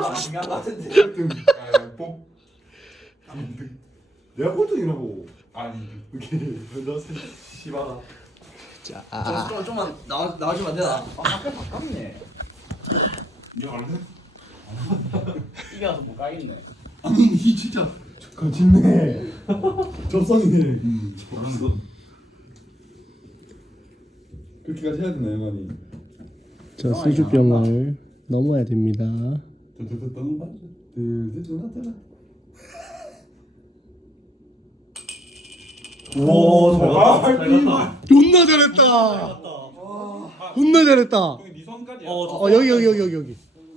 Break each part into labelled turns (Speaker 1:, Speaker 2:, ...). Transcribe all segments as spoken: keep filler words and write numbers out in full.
Speaker 1: 안 중요한 거 같은데.
Speaker 2: 꼴등. 아, 뽕. 꼴등. 내가 꼴등이라고.
Speaker 3: 아니
Speaker 2: 오케이. 너 씨발아.
Speaker 4: 자,
Speaker 1: 좀,
Speaker 4: 아,
Speaker 1: 좀, 좀만 나와, 나와주면 안 되나?
Speaker 3: 아 앞에 바꿨네. 이거 갈래? 이겨서 못 가겠네.
Speaker 2: 아니 이 진짜 거짓네. 접선이네.
Speaker 3: 음 접선.
Speaker 2: 그렇게까지 해야 되나 영환이?
Speaker 4: 자 소주병을 넘어야 됩니다.
Speaker 2: 저저저 떠는 봐. 둘셋 나타나.
Speaker 3: 오, 잘 갔다. 잘 갔다.
Speaker 4: 존나 잘했다. 존나 잘했다. 어,
Speaker 3: 네 손까지야.
Speaker 4: 어 여기 여기 여기 여기 여기.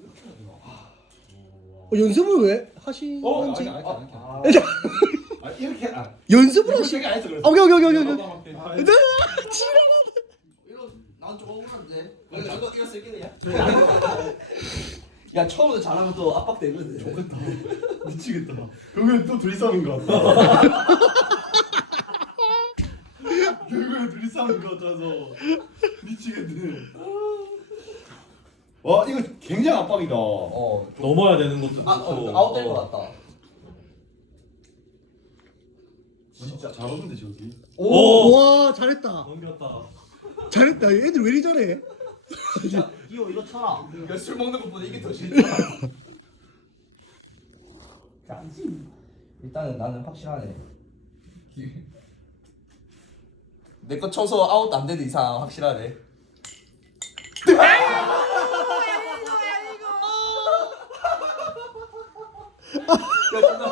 Speaker 4: 어, 연습을 왜 하시는지?
Speaker 3: 어, 아니, 아니, 아니, 아니. 아, 이렇게 아.
Speaker 4: 연습을 하시.
Speaker 3: 이렇게 안 해서 그랬어.
Speaker 4: 오케이 오케이 오케이 오케이.
Speaker 3: 아,
Speaker 4: 오케이.
Speaker 1: 이거 난좀 억울한데. 이거 이거 이거 쓸게 야. 야 처음부터 잘하면 또 압박되거든.
Speaker 2: 좋겠다. 미치겠다. 결국엔 또 둘이 싸우는 거 같다. 결국엔 둘이 싸우는 거 같아서 미치겠네. 와 이거 굉장히 압박이다.
Speaker 1: 어.
Speaker 5: 넘어야 되는 것도
Speaker 1: 아, 어, 아웃될 것 같다.
Speaker 2: 진짜 잘하는데 저기.
Speaker 5: 오!
Speaker 4: 와 잘했다.
Speaker 5: 넘겼다.
Speaker 4: 잘했다. 애들 왜 이리 잘해?
Speaker 1: 야, 이거 이거 쳐라. 이거 술 먹는 것보다 이게 더 싫다. 짠지. 일단은 나는 확실하네. 내 거 쳐서 아웃 안 되는 이상 확실하네. 야, 존나